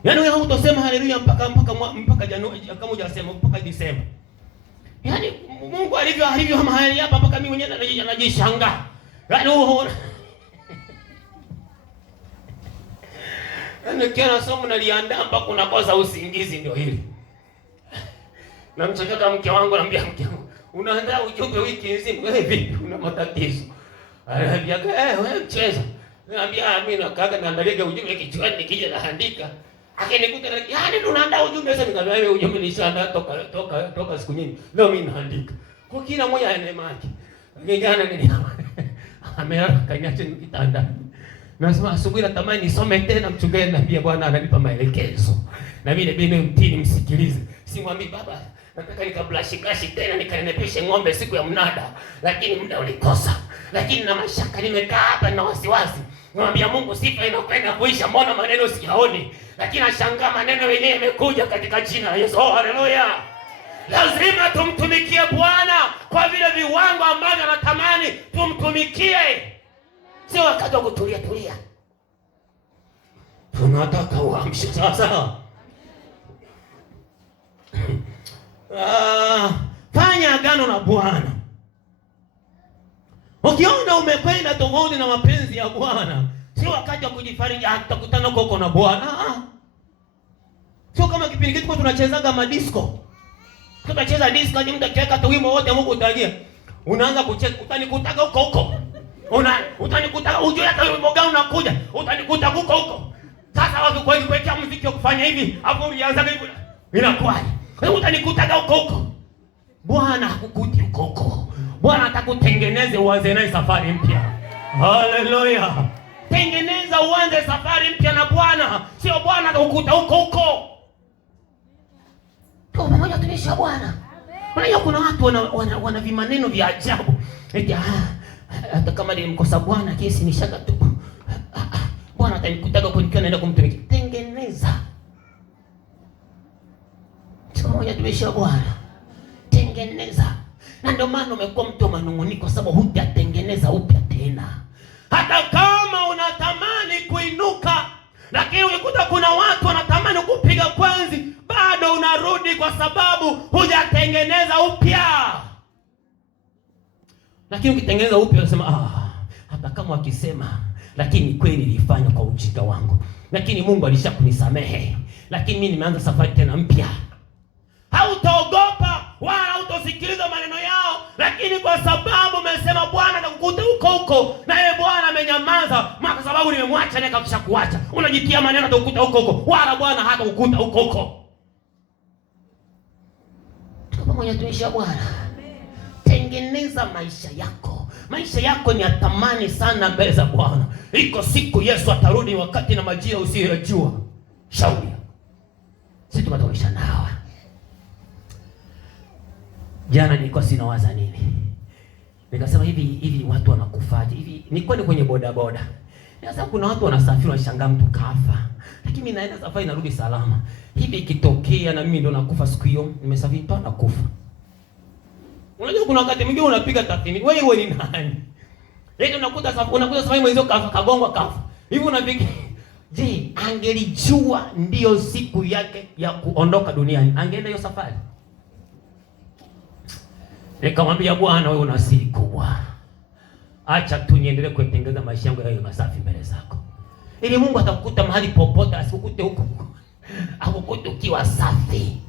Yaani wewe hutosema haleluya mpaka Januari, kama hujasema mpaka Disemba. Yaani Mungu alivyo mahali hapa mpaka mimi mwenyewe najishangaa. Yaani yaani kiana somo naliandaa mpaka unakosa usingizi ndio hili. Na mchakaka mke wangu anambia mke wangu, unaandaa ujumbe wiki nzima, wewe vipi una matatizo? Anambia wewe mcheza. Naambia mimi nakaka naandalia ujumbe kichwani nikija naandika. Akinikuta yaani tunaandaa ujumbe sasa, nikamwambia wewe ujumbe nishaandaa toka siku nyingi. Leo mimi naandika. Kwa kila mmoja ana maki. Ngejana nini? Ameara kaniacha nikitanda. Nasema asubuhi natamani nisome tena, mchungaji ananiambia Bwana ananipa maelekezo. Na mimi inabidi mtii nimsikilize. Simwambii baba, nataka nikablashi tena nikaneneshe ng'ombe siku ya mnada, lakini muda ulikosa. Lakini na mashaka nimekaa hapa na wasiwasi. Mwambia Mungu sifa inakwenda kuisha, mbona maneno siyaoni? Lakini nashangaa maneno yenyewe yamekuja katika jina la Yesu. Oh, haleluya. Lazima tumtumikie Bwana kwa vile viwango ambavyo anatamani tumtumikie. Sio wakati wa kutulia. Tunataka uamshe sasa. Fanya agano na Bwana. Ukiona umekwenda tofauti na mapenzi ya Bwana, sio wakati wa kujifariji tutakutana huko na Bwana. Sio kama kipindi kitu tunachezaga madisco. Tunacheza disco ni mtu akiweka tu wimbo wote Mungu utajia. Unaanza kucheza, utanikutaga huko. Utanikuta ujue hata wimbo gani unakuja, utanikuta huko. Sasa watu kwa hiyo kuweka muziki wa kufanya hivi, hapo ulianza hivi. Inakuwaje? Utanikuta huko. Bwana hakukuti huko. Bwana atakutengeneza uanze naye safari mpya. Haleluya. Tengeneza uanze safari mpya na Bwana. Sio Bwana atakukuta huko. Kwa pamoja tumisha Bwana. Unajua kuna watu wana vimaneno vya ajabu. Eti hata kama nilimkosa Bwana kesi nishaka tu. Bwana atanikutaga kwa nikiwa naenda kumtumikia. Tengeneza. Pamoja tumisha Bwana. Tengeneza. Na ndio maana umekuwa mtu manunguniko, sababu hujatengeneza upya tena. Hata kama unatamani kuinuka, lakini ukikuta kuna watu wanatamani kupiga kwanzi, bado unarudi kwa sababu hujatengeneza upya. Lakini ukitengeneza upya unasema hata kama wakisema, lakini kweli nilifanya kwa ujinga wangu. Lakini Mungu alishakunisamehe. Lakini mimi nimeanza safari tena mpya. Hautaogopa wala utasikiliza maneno yao, lakini kwa sababu umesema Bwana atakukuta huko, na yeye Bwana amenyamaza, kwa sababu nimemwacha naye kabisa kuacha. Unajitia maneno atakukuta huko, wala Bwana hata kukuta huko. Pamoja tuisha Bwana. Tengeneza maisha yako. Maisha yako ni ya thamani sana mbele za Bwana. Iko siku Yesu atarudi wakati na majira usiyojua. Shauri. Sisi tumetoisha nao. Jana nilikuwa sinawaza nini. Nikasema hivi watu wanakufaje? Hivi nilikuwa ni kwenye bodaboda. Sasa kuna watu wanasafiri wanashangaa mtu kafa. Lakini mimi naenda safari narudi salama. Hivi ikitokea na mimi ndo nakufa siku hiyo, nimesafiri tu nakufa. Unajua kuna wakati mwingine unapiga tathmini, wewe ni nani? Leo unakuta safari mwenzio kagongwa kafa. Hivi unapiga, je, angelijua ndio siku yake ya kuondoka duniani, angeenda hiyo safari? Nikamwambia Bwana, wewe una siri kubwa. Acha tu niendelee kutengeneza maisha yangu yawe masafi mbele zako. Ili Mungu atakukuta mahali popote, asikukute huko. Akukute ukiwa safi.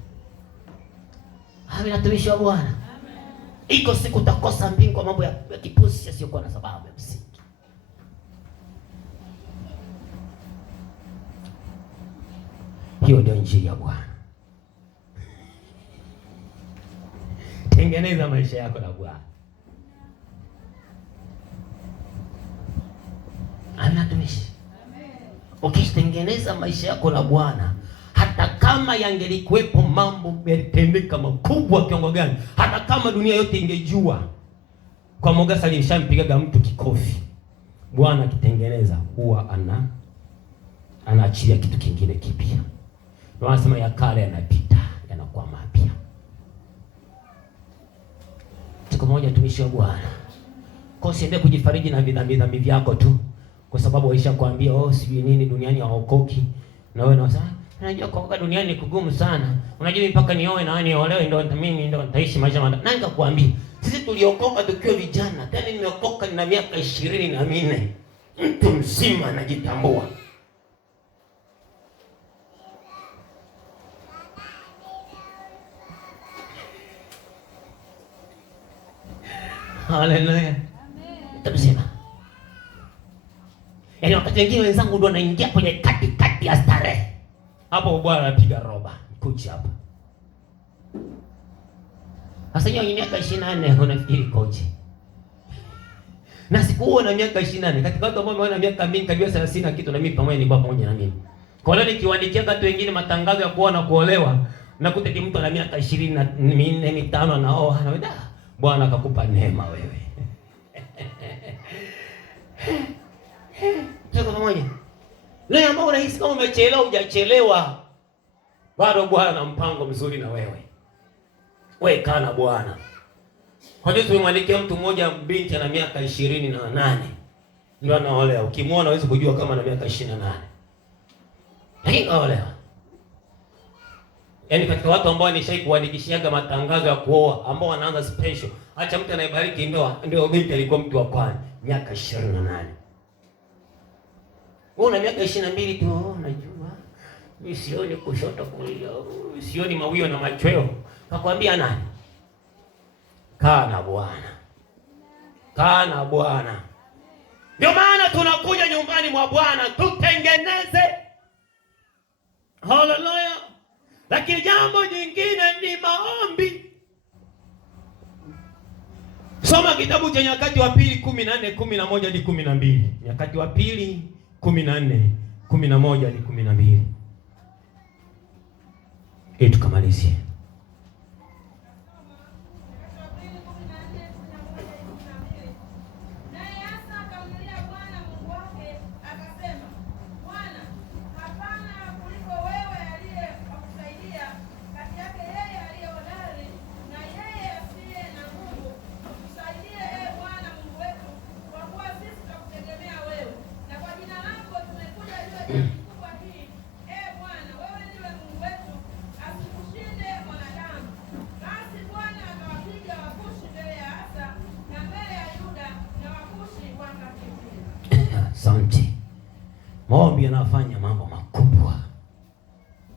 Amina, tumishi wa Bwana. Amen. Iko siku utakosa mbingu kwa mambo ya kipusi yasiyokuwa na sababu ya msingi. Hiyo ndio injili ya Bwana. Tengeneza maisha yako na Bwana. Amina tumishi. Ukitengeneza maisha yako na Bwana, hata kama yangelikuwepo mambo yalitendeka makubwa kiwango gani, hata kama dunia yote ingejua kwa Mogasa alishampigaga mtu kikofi, Bwana akitengeneza huwa anaachilia kitu kingine kipya. Ndio wanasema ya kale yanapita, yanakuwa mapya. Siku moja tumishi wa Bwana, kwa usiende kujifariji na dhambi vyako tu, kwa sababu waisha kuambia sijui nini duniani haokoki, na wewe unasema Unajua kwa duniani ni kugumu sana. Unajua mpaka nioe na niolewe ndio mimi ndio nitaishi maisha marefu. Nani kakuambia? Sisi tuliokoka tukiwa vijana. Tena nimeokoka na miaka 24. Mtu mzima anajitambua. Haleluya. Amen. Mtu mzima. Yaani wakati wengine wenzangu ndio wanaingia kwenye katikati ya starehe. Hapo bwana anapiga roba. Kuchi hapa. Sasa yeye ana miaka 24 unafikiri koji. Na sikuwa na miaka 24. Katika watu ambao wana miaka mingi kabisa 30 na kitu na mimi pamoja nilikuwa pamoja na mimi. Kwa hiyo nikiwaandikia watu wengine matangazo ya kuoa na kuolewa, nakuta mtu ana miaka 24, 5 anaoa, anaenda Bwana akakupa neema wewe. Tuko pamoja. Leo ambao unahisi kama umechelewa, hujachelewa. Bado Bwana ana mpango mzuri na wewe. Wewe kana Bwana. Kwa hiyo tumemwandikia mtu mmoja binti ana miaka 28. Ndio anaolewa. Ukimwona huwezi kujua kama ana miaka 28. Lakini kaolewa. Yaani katika watu ambao nishai kuandikishiaga matangazo ya kuoa ambao wanaanza special. Acha mtu anayebariki ndoa ndio binti alikuwa mtu wa kwanza miaka 28. Wewe una miaka 22 tu unajua. Mimi sioni kushoto kulia. Sioni mawio na machweo. Nakwambia nani? Kana Bwana. Kana Bwana. Ndio maana tunakuja nyumbani mwa Bwana tutengeneze. Haleluya. Lakini jambo jingine ni maombi. Soma kitabu cha Nyakati wa Pili 14:11 hadi 12. Nyakati wa Pili 14:11 hadi 12. Tukamalizie. Asante. Maombi yanafanya mambo makubwa.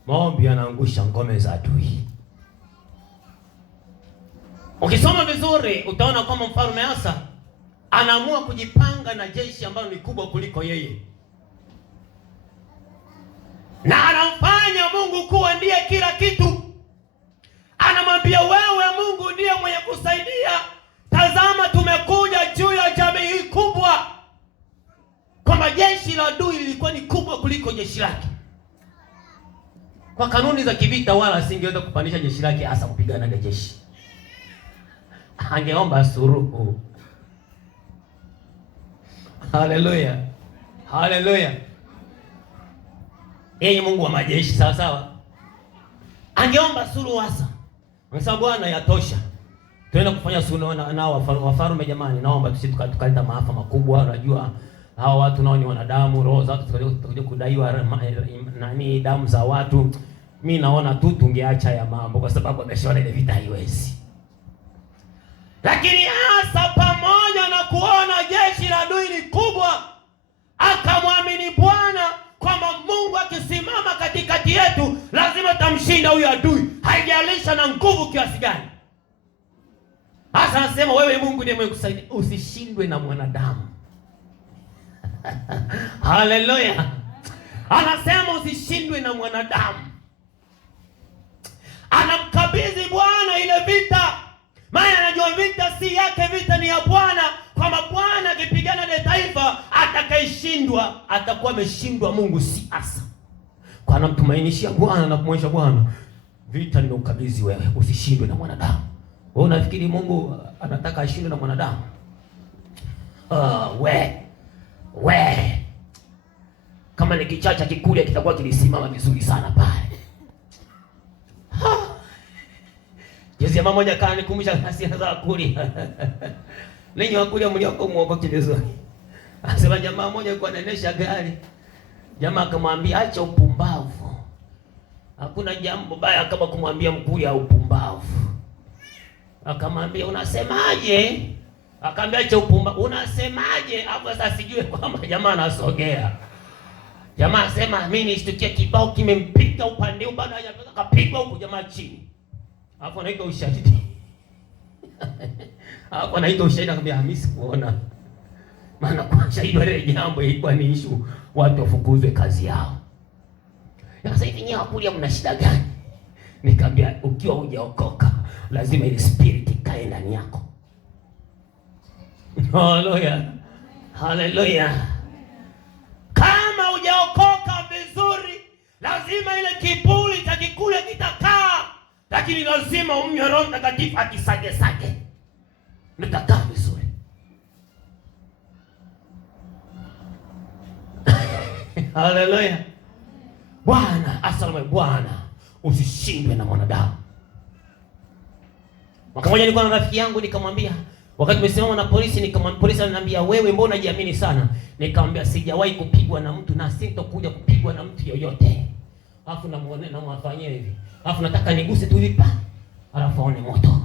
Maombi yanaangusha ngome za adui. Ukisoma vizuri utaona kama Mfalme Asa anaamua kujipanga na jeshi ambalo ni kubwa kuliko yeye. Na anamfanya Mungu kuwa ndiye kila kitu. Anamwambia wewe Mungu ndiye mwenye kusaidia. Tazama tumekuja juu ya jamii hii kubwa. Kwamba jeshi la adui lilikuwa ni kubwa kuliko jeshi lake. Kwa kanuni za kivita wala asingeweza kupandisha jeshi lake hasa kupigana na jeshi. Angeomba suruhu. Haleluya. Haleluya. Yeye Mungu wa majeshi sawa sawa. Angeomba suruhu hasa. Anasema Bwana yatosha. Tuenda kufanya suruhu na wafalme jamani, naomba tukaleta maafa makubwa. Unajua hawa watu nao ni wanadamu, roho za watu tutakuja kudaiwa nani damu za watu. Mimi naona tu tungeacha ya mambo kwa sababu ameshaona ile vita haiwezi. Lakini Asa pamoja na kuona jeshi la adui ni kubwa, akamwamini Bwana kwamba Mungu akisimama katikati yetu lazima tamshinda huyu adui, haijalisha na nguvu kiasi gani. Asa anasema wewe Mungu ndiye mwenye kusaidia, usishindwe na mwanadamu. Haleluya. Anasema usishindwe na mwanadamu. Anamkabidhi Bwana ile vita. Maana anajua vita si yake, vita ni ya Bwana. Kwamba Bwana akipigana na taifa atakayeshindwa atakuwa ameshindwa Mungu, si Asa. Kwa anamtumainishia Bwana na kumwonyesha Bwana, vita ni ukabidhi wewe, usishindwe na mwanadamu. Wewe unafikiri Mungu anataka ashindwe na mwanadamu? We kama ni kichacha kikulia kitakuwa kilisimama vizuri sana pale. Jezi mama moja kana nikumbusha hasira za kuli. Ninyi wakulia mlioko muokoke vizuri. Anasema jamaa moja alikuwa anaendesha gari. Jamaa akamwambia acha upumbavu. Hakuna jambo baya kama kumwambia mkuu ya upumbavu. Akamwambia unasemaje? Akamwambia cha upumbavu. Unasemaje? Hapo sasa sijue kwamba jamaa anasogea. Jamaa asema mimi nishtukia kibao kimempiga upande huu bado hajatoka kapigwa huko jamaa chini. Hapo anaitwa ushahidi. Hapo anaitwa ushahidi akamwambia Hamisi kuona. Maana kwa shahidi wale jambo ilikuwa ni issue watu wafukuzwe kazi yao. Sasa hivi nyewe Wakuria mna shida gani? Nikamwambia ukiwa hujaokoka lazima ile spirit ikae ndani yako. Haleluya. Haleluya. Kama hujaokoka vizuri, lazima ile kiburi cha kikule kitakaa. Lakini lazima umnywe Roho Mtakatifu akisage sage. Nitakaa vizuri. Haleluya. Bwana, asalamu Bwana, usishindwe na mwanadamu. Wakati mmoja nilikuwa na rafiki yangu nikamwambia, wakati tumesimama na polisi nikamwambia, polisi ananiambia wewe mbona unajiamini sana? Nikamwambia sijawahi kupigwa na mtu na sintokuja kupigwa na mtu yoyote. Alafu namwafanyia hivi. Alafu nataka niguse tu vipa. Alafu aone moto.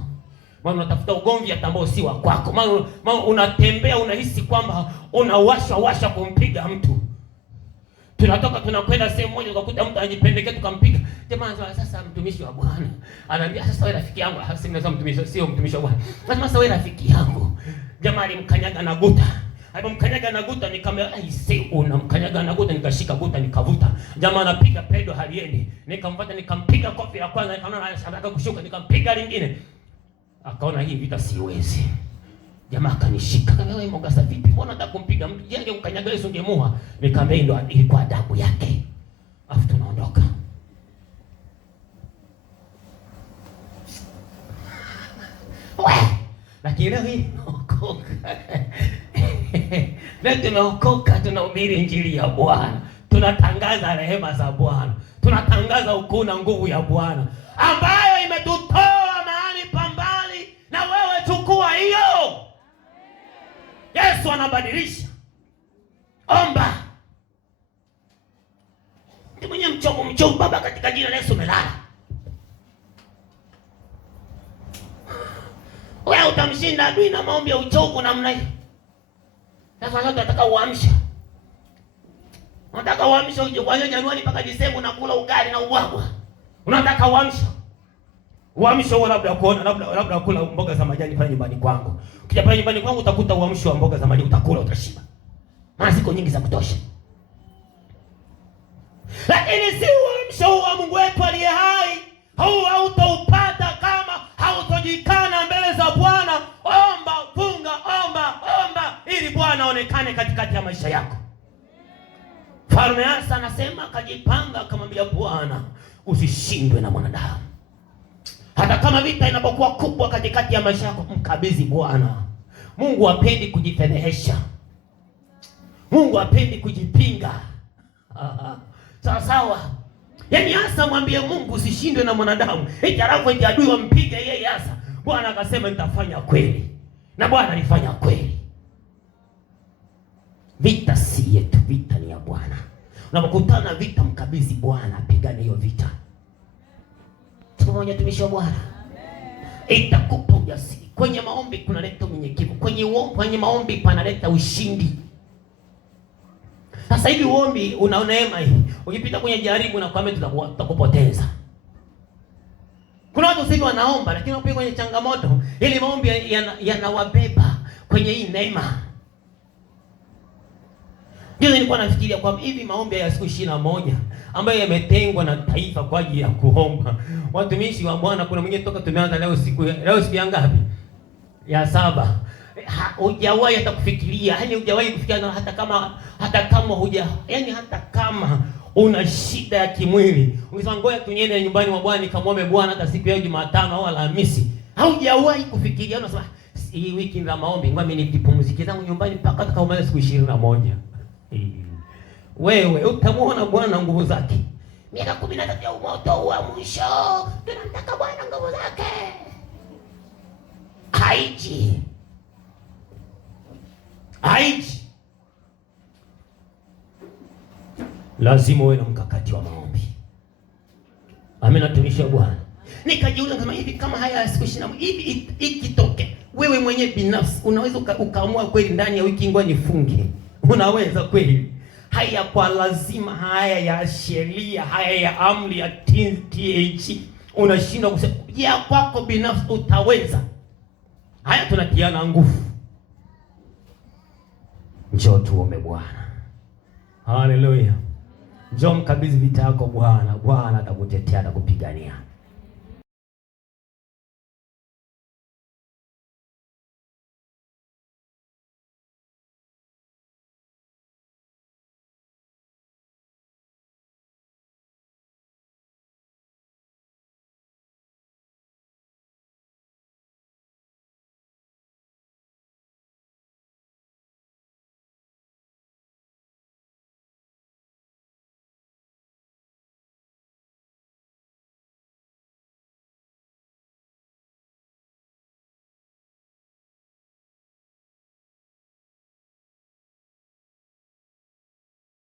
Maana unatafuta ugomvi hata ambao si wa kwako. Maana unatembea unahisi kwamba unawasha kumpiga mtu. Tunatoka tunakwenda sehemu moja ukakuta mtu anajipendekea tukampiga. Jamaa sasa mtumishi wa Bwana. Ananiambia sasa wewe rafiki yangu, sasa mtumishi sio mtumishi wa Bwana. Sasa wewe rafiki yangu. Jamaa alimkanyaga na guta. Alipomkanyaga na guta nikamwambia aise unamkanyaga na guta, nikashika guta nikavuta. Jamaa anapiga pedo haliendi. Nikamfuata nikampiga kofi la kwanza, nikaona anataka kushuka, nikampiga lingine. Akaona hii vita siwezi. Jamaa akanishika. Kama wewe Mogasa vipi? Mbona unataka kumpiga mtu? Je, ungemkanyaga Yesu ungemuua? Nikamwambia ndio ilikuwa adabu yake. Afu tunaondoka. Lakini leo hii tumeokoka. Leo tumeokoka, tunahubiri injili ya Bwana. Tunatangaza rehema za Bwana. Tunatangaza ukuu na nguvu ya Bwana ambayo imetutoa mahali pa mbali, na wewe chukua hiyo. Yesu anabadilisha. Omba. Ni mwenye mchovu baba, katika jina la Yesu umelala. Wewe utamshinda adui na maombi ya uchovu namna hii. Sasa nataka uamsha. Unataka uamsha uje kuanzia Januari mpaka Disemba unakula ugali na ubwabwa. Unataka uamsha. Uamsho huo labda kuona labda kula mboga za majani pale nyumbani kwangu. Ukija pale nyumbani kwangu utakuta uamsho wa mboga za majani, utakula utashiba. Maana ziko nyingi za kutosha. Lakini si uamsho wa Mungu wetu aliye hai. Hautaupata kama hautojikana mbele za Bwana. Omba, funga, omba ili Bwana aonekane katikati ya maisha yako. Mfalme Asa anasema akajipanga akamwambia Bwana, usishindwe na mwanadamu. Hata kama vita inapokuwa kubwa katikati ya maisha yako, mkabidhi Bwana. Mungu hapendi kujifedhehesha. Mungu hapendi kujipinga. Sawa. Yaani Asa mwambie Mungu usishindwe na mwanadamu. Alafu eti adui wampige yeye Asa. Bwana akasema nitafanya kweli. Na Bwana alifanya kweli. Vita si yetu, vita ni ya Bwana. Unapokutana vita, mkabidhi Bwana apigane hiyo vita. Tumoja tumishi wa Bwana. Itakupa ujasiri. Kwenye maombi kunaleta unyenyekevu. Kwenye maombi panaleta ushindi. Sasa hivi uombi una neema hii. Ukipita kwenye jaribu na kwambia tutakupoteza. Kuna watu sasa wanaomba lakini wanapokuwa kwenye changamoto, ili maombi yanawabeba kwenye hii neema. Ndio nilikuwa nafikiria kwamba hivi maombi ya siku 21 ambayo yametengwa na taifa kwa ajili ya kuomba. Watumishi wa Bwana, kuna mwingine toka tumeanza leo siku ya ngapi? Ya 7. Hujawahi hata kufikiria, yani hujawahi kufikiria hata kama una shida ya kimwili. Ungesema ngoja tunyende nyumbani mwa Bwana nikamwombe Bwana hata siku ya Jumatano au Alhamisi. Haujawahi kufikiria, unasema hii wiki za maombi ngoja mimi nipumzike zangu nyumbani mpaka atakaomaliza siku 21. Wewe utamuona Bwana nguvu zake. Miaka 13 ya umoto wa mwisho. Tunamtaka Bwana nguvu zake. Haiji. Lazima uwe na mkakati wa maombi. Amen, watumishi wa Bwana. Nikajiuliza kama hivi, kama haya siku 20 hivi ikitoke, wewe mwenyewe binafsi unaweza ukaamua kweli ndani ya wiki ngoja nifunge? Unaweza kweli? Haya kwa lazima, haya ya sheria, haya ya amri ya TH, unashindwa kusema ya kwako binafsi utaweza? Haya tunatiana nguvu. Njoo tuombe Bwana. Haleluya. Njoo mkabidhi vita yako Bwana. Bwana atakutetea, atakupigania.